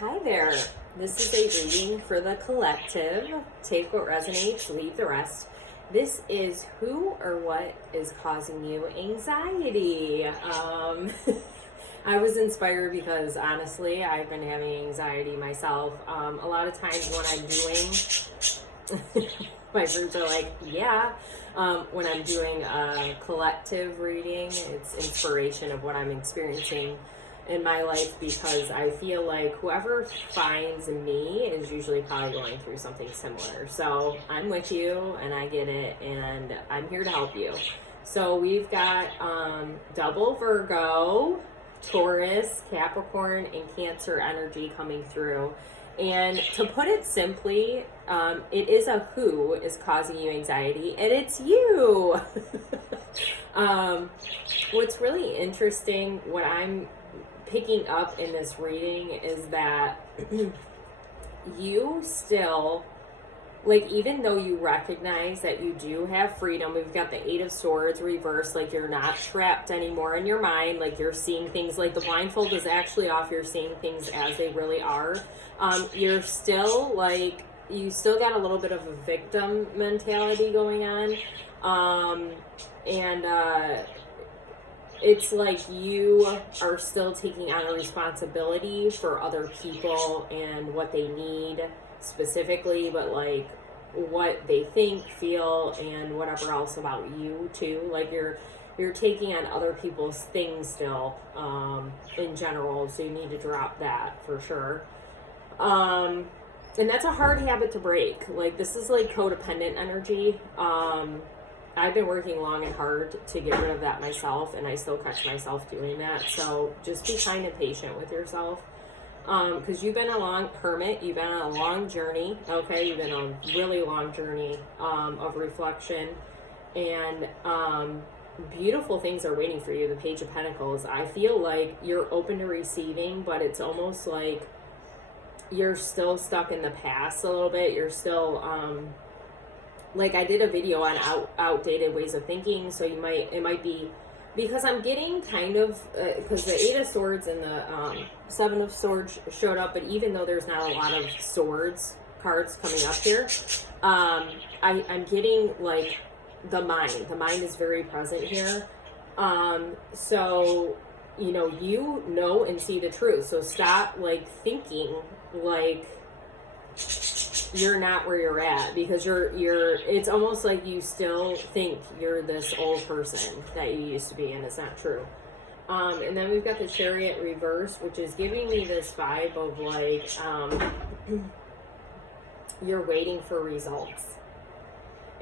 Hi there. This is a reading for the collective. Take what resonates, leave the rest. This is who or what is causing you anxiety. I was inspired because honestly, I've been having anxiety myself. A lot of times when I'm doing, my friends are like, yeah. When I'm doing a collective reading, it's inspiration of what I'm experiencing in my life because I feel like whoever finds me is usually probably going through something similar. So I'm with you and I get it and I'm here to help you. So we've got double Virgo, Taurus, Capricorn, and Cancer energy coming through. And to put it simply, it is a who is causing you anxiety, and it's you. What's really interesting, what I'm picking up in this reading is that you still, like, even though you recognize that you do have freedom, we've got the Eight of Swords reversed, like you're not trapped anymore in your mind, like you're seeing things, like the blindfold is actually off, you're seeing things as they really are. You're still, like, you still got a little bit of a victim mentality going on. It's like you are still taking on a responsibility for other people and what they need specifically, but like what they think, feel, and whatever else about you too. Like you're taking on other people's things still, in general, so you need to drop that for sure. And that's a hard habit to break. Like, this is like codependent energy. I've been working long and hard to get rid of that myself, and I still catch myself doing that. So just be kind and patient with yourself. Because you've been a long hermit, you've been on a long journey, okay? You've been on a really long journey of reflection, and beautiful things are waiting for you. The Page of Pentacles. I feel like you're open to receiving, but it's almost like you're still stuck in the past a little bit. You're still... like I did a video on outdated ways of thinking, so it might be, because I'm getting kind of, because the Eight of Swords and the Seven of Swords showed up, but even though there's not a lot of swords cards coming up here, I'm getting like the mind is very present here. So, you know and see the truth, so stop like thinking like you're not where you're at, because it's almost like you still think you're this old person that you used to be, and it's not true. And then we've got the Chariot reverse, which is giving me this vibe of like you're waiting for results,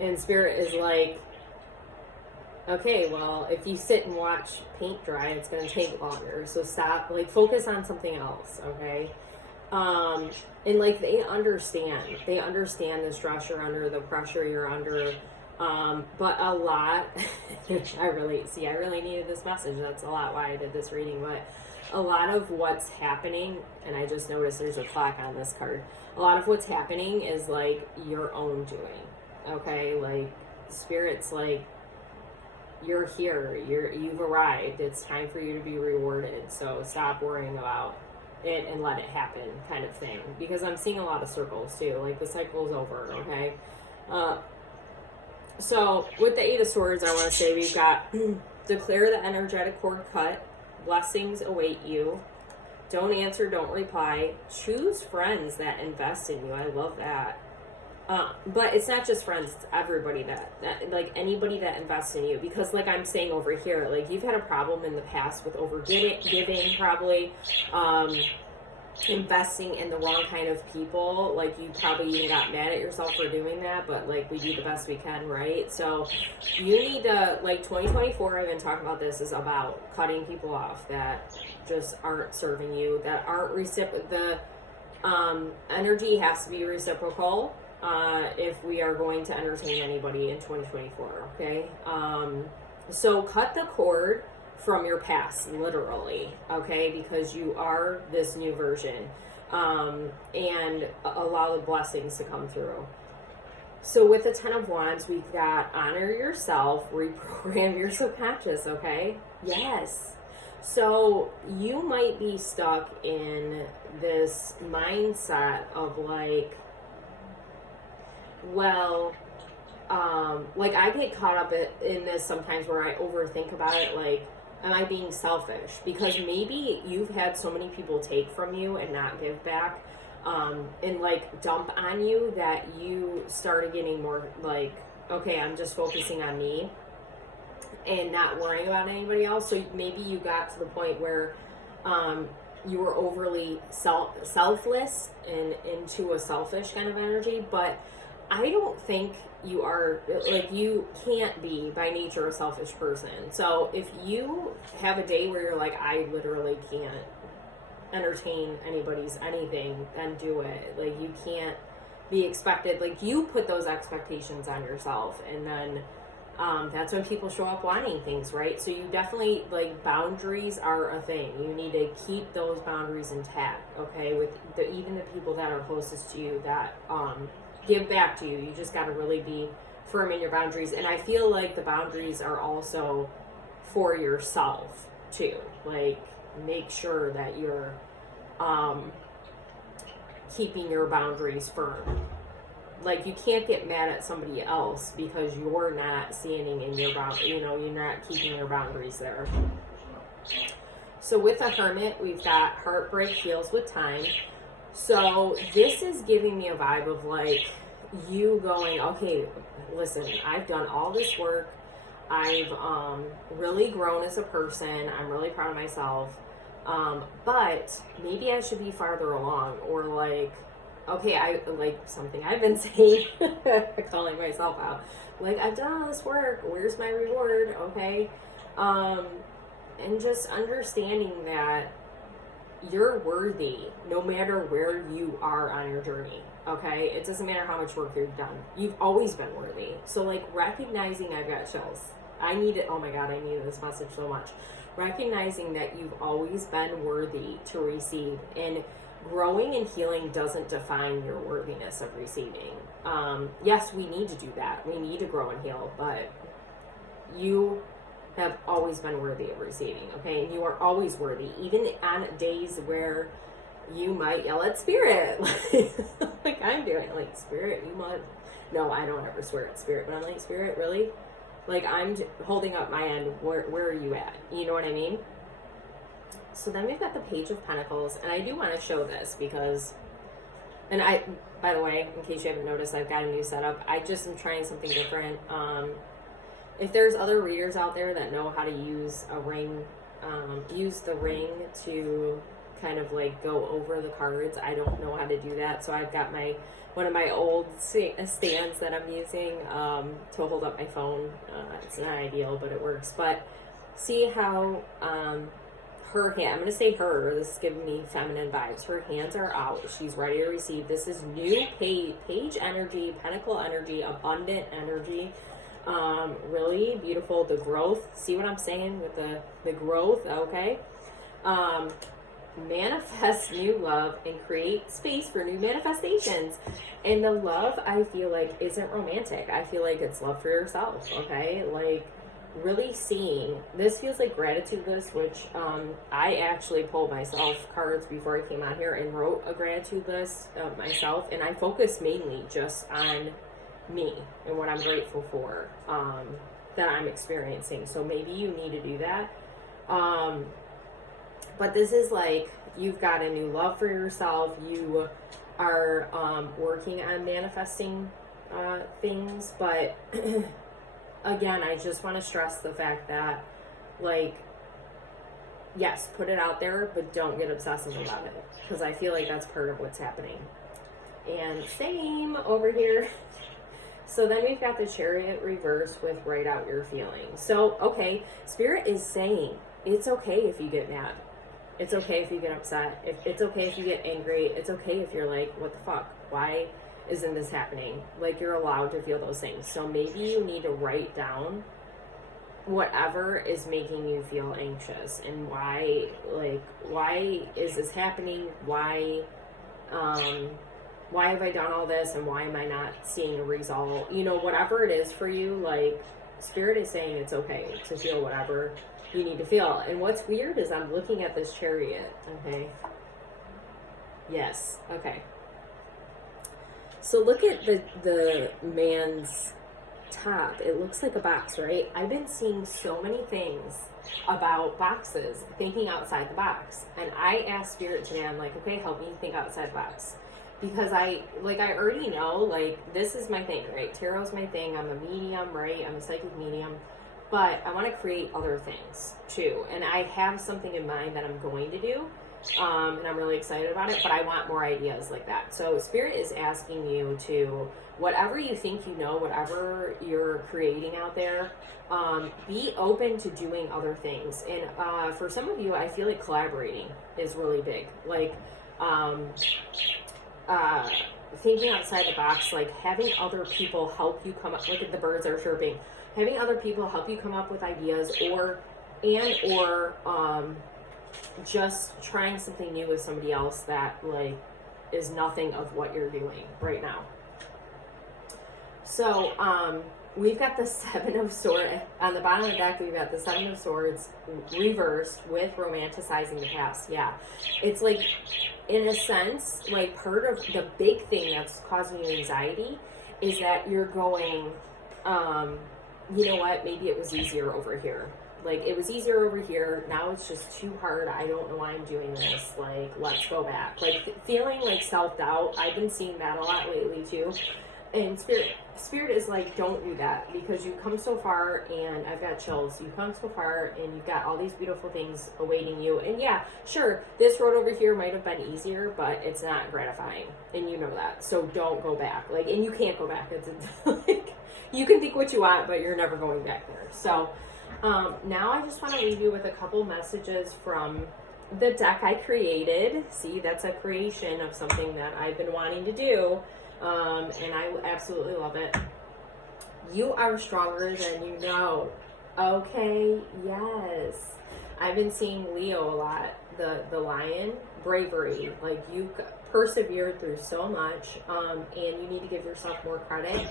and Spirit is like, okay, well, if you sit and watch paint dry, it's going to take longer, so stop, like, focus on something else, okay? And like they understand the stress you're under, the pressure you're under, but a lot I really needed this message. That's a lot why I did this reading. But a lot of what's happening, and I just noticed there's a clock on this card, a lot of what's happening is like your own doing, okay? Like Spirit's like, you're here, you've arrived, it's time for you to be rewarded, so stop worrying about it and let it happen, kind of thing, because I'm seeing a lot of circles too, like the cycle's over, okay? So with the Eight of Swords, I want to say we've got declare the energetic cord cut, blessings await you, don't answer, don't reply, choose friends that invest in you. I love that. But it's not just friends, it's everybody that like anybody that invests in you, because like I'm saying over here, like you've had a problem in the past with giving probably, investing in the wrong kind of people. Like you probably even got mad at yourself for doing that, but like we do the best we can, right? So you need to, like, 2024, I've been talking about this, is about cutting people off that just aren't serving you, that aren't the energy has to be reciprocal. If we are going to entertain anybody in 2024, okay? So cut the cord from your past, literally, okay? Because you are this new version, and allow the blessings to come through. So with the Ten of Wands, we've got honor yourself, reprogram your subconscious, okay? Yes. So you might be stuck in this mindset of like, well, like I get caught up in this sometimes where I overthink about it, like, am I being selfish? Because maybe you've had so many people take from you and not give back, and like dump on you, that you started getting more like, okay, I'm just focusing on me and not worrying about anybody else. So maybe you got to the point where you were overly selfless and into a selfish kind of energy. But I don't think you are, like, you can't be by nature a selfish person. So if you have a day where you're like, I literally can't entertain anybody's anything, then do it. Like, you can't be expected, like, you put those expectations on yourself, and then that's when people show up wanting things, right? So you definitely, like, boundaries are a thing. You need to keep those boundaries intact, okay, with even the people that are closest to you that give back to you. You just got to really be firm in your boundaries. And I feel like the boundaries are also for yourself too. Like, make sure that you're keeping your boundaries firm. Like, you can't get mad at somebody else because you're not standing in your boundaries, you know, you're not keeping your boundaries there. So with the Hermit, we've got heartbreak heals with time. So this is giving me a vibe of like you going, okay, listen, I've done all this work. I've really grown as a person. I'm really proud of myself. But maybe I should be farther along, or like, okay, I like something I've been saying, calling myself out. Like, I've done all this work. Where's my reward? Okay. And just understanding that you're worthy no matter where you are on your journey. Okay. It doesn't matter how much work you've done. You've always been worthy. So like recognizing, I've got chills. I need it. Oh my God, I need this message so much. Recognizing that you've always been worthy to receive, and growing and healing doesn't define your worthiness of receiving. Yes, we need to do that. We need to grow and heal, but you have always been worthy of receiving, okay? And you are always worthy, even on days where you might yell at spirit, like I'm doing. Like, spirit, you must. No, I don't ever swear at spirit, but I'm like, spirit, really? Like, I'm holding up my end. Where are you at? You know what I mean? So then we've got the Page of Pentacles, and I do want to show this because, and I, by the way, in case you haven't noticed, I've got a new setup. I just am trying something different. If there's other readers out there that know how to use a ring, use the ring to kind of like go over the cards, I don't know how to do that. So I've got one of my old stands that I'm using to hold up my phone. It's not ideal, but it works. But see how her hand, I'm going to say her, this is giving me feminine vibes. Her hands are out. She's ready to receive. This is new page energy, pentacle energy, abundant energy. Really beautiful. The growth. See what I'm saying with the growth? Okay. Manifest new love and create space for new manifestations. And the love, I feel like, isn't romantic. I feel like it's love for yourself. Okay. Like, really seeing, this feels like gratitude list, which I actually pulled myself cards before I came out here and wrote a gratitude list myself, and I focused mainly just on me and what I'm grateful for that I'm experiencing. So maybe you need to do that, but this is like, you've got a new love for yourself. You are working on manifesting things, but again, I just want to stress the fact that, like, yes, put it out there, but don't get obsessive about it, because I feel like that's part of what's happening. And same over here. So then we've got the Chariot reverse with write out your feelings. So, okay, Spirit is saying it's okay if you get mad. It's okay if you get upset. It's okay if you get angry. It's okay if you're like, what the fuck? Why isn't this happening? Like, you're allowed to feel those things. So maybe you need to write down whatever is making you feel anxious, and why, like, why is this happening? Why have I done all this, and why am I not seeing a result? You know, whatever it is for you, like, Spirit is saying it's okay to feel whatever you need to feel. And what's weird is I'm looking at this Chariot, okay? Yes, okay. So look at the man's top. It looks like a box, right? I've been seeing so many things about boxes, thinking outside the box. And I asked Spirit today, I'm like, okay, help me think outside the box. Because I already know, like, this is my thing, right? Tarot's my thing. I'm a medium, right? I'm a psychic medium. But I want to create other things, too. And I have something in mind that I'm going to do. And I'm really excited about it, but I want more ideas like that. So Spirit is asking you to, whatever you think you know, whatever you're creating out there, be open to doing other things. And for some of you, I feel like collaborating is really big. Like, thinking outside the box, like having other people help you come up, look at the birds are chirping, having other people help you come up with ideas, or just trying something new with somebody else that like is nothing of what you're doing right now. So we've got the Seven of Swords on the bottom of the deck. We've got the Seven of Swords reversed with romanticizing the past. Yeah, it's like, in a sense, like part of the big thing that's causing you anxiety is that you're going, you know what, maybe it was easier over here. Like, it was easier over here. Now it's just too hard. I don't know why I'm doing this. Like, let's go back. Like, feeling like self-doubt. I've been seeing that a lot lately, too. And Spirit is like, don't do that, because you've come so far, and I've got chills. You've come so far, and you've got all these beautiful things awaiting you. And yeah, sure, this road over here might have been easier, but it's not gratifying, and you know that. So don't go back. Like, and you can't go back. It's like, you can think what you want, but you're never going back there. So now I just want to leave you with a couple messages from the deck I created. See, that's a creation of something that I've been wanting to do. And I absolutely love it. You are stronger than you know. Okay, yes. I've been seeing Leo a lot. The lion, bravery. Like, you persevered through so much, and you need to give yourself more credit.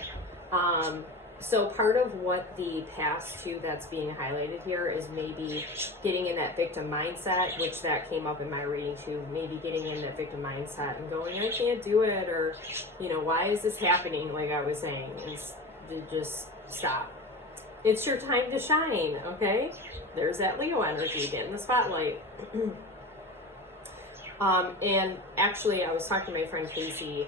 So part of what the past too that's being highlighted here is maybe getting in that victim mindset, which that came up in my reading too. Maybe getting in that victim mindset and going, I can't do it, or, you know, why is this happening? Like I was saying, and just stop. It's your time to shine, okay? There's that Leo energy, get in the spotlight. And actually, I was talking to my friend Casey.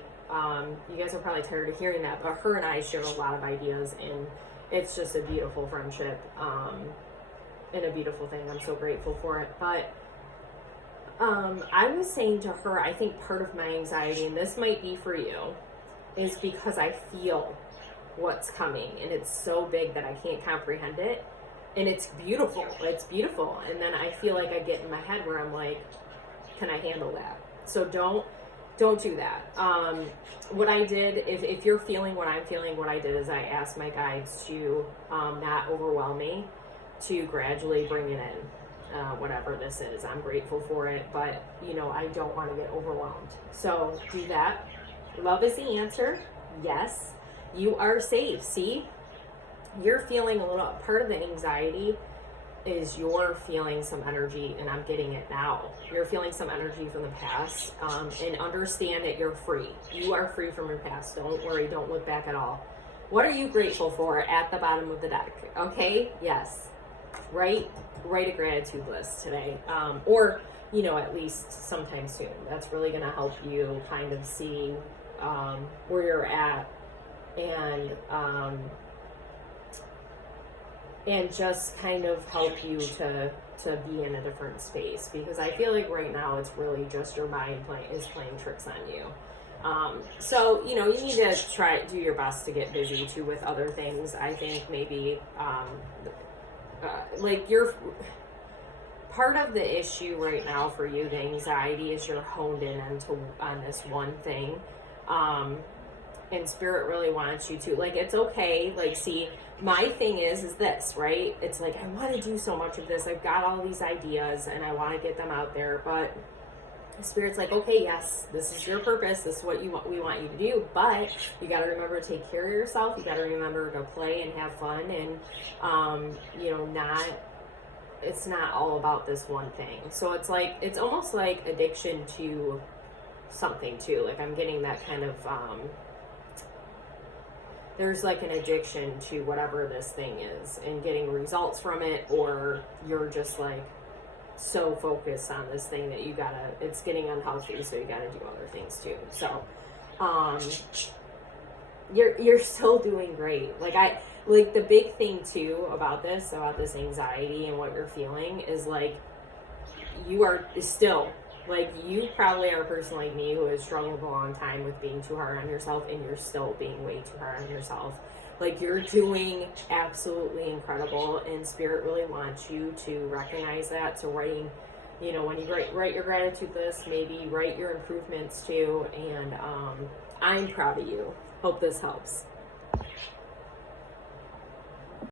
You guys are probably tired of hearing that, but her and I share a lot of ideas, and it's just a beautiful friendship, and a beautiful thing. I'm so grateful for it. But I was saying to her, I think part of my anxiety, and this might be for you, is because I feel what's coming, and it's so big that I can't comprehend it, and it's beautiful. It's beautiful, and then I feel like I get in my head where I'm like, can I handle that? So don't do that. What I did, if you're feeling what I'm feeling, what I did is I asked my guides to not overwhelm me, to gradually bring it in, whatever this is. I'm grateful for it, but, you know, I don't want to get overwhelmed. So do that. Love is the answer. Yes, you are safe. See, you're feeling a little, part of the anxiety is you're feeling some energy, and I'm getting it now. You're feeling some energy from the past, and understand that you're free. You are free from your past. Don't worry. Don't look back at all. What are you grateful for at the bottom of the deck? Okay. Yes. Write a gratitude list today. Or, you know, at least sometime soon. That's really going to help you kind of see, where you're at, and just kind of help you to be in a different space, because I feel like right now it's really just your mind playing tricks on you. So, you know, you need to do your best to get busy too with other things. I think maybe, like you're part of the issue right now for you, the anxiety, is you're honed in on this one thing. And Spirit really wants you to, like, it's okay. Like, see, my thing is this, right? It's like, I want to do so much of this. I've got all these ideas and I want to get them out there, but Spirit's like, okay, yes, this is your purpose. This is what we want you to do, but you got to remember to take care of yourself. You got to remember to play and have fun, and not. It's not all about this one thing. So it's like, it's almost like addiction to something too. Like I'm getting that kind of there's like an addiction to whatever this thing is, and getting results from it, or you're just like so focused on this thing that it's getting unhealthy, so you gotta do other things too. So you're still doing great. Like the big thing too about this anxiety and what you're feeling is like, you are still, like, you probably are a person like me who has struggled a long time with being too hard on yourself, and you're still being way too hard on yourself. Like, you're doing absolutely incredible, and Spirit really wants you to recognize that. So writing, when you write your gratitude list, maybe write your improvements too, and I'm proud of you. Hope this helps.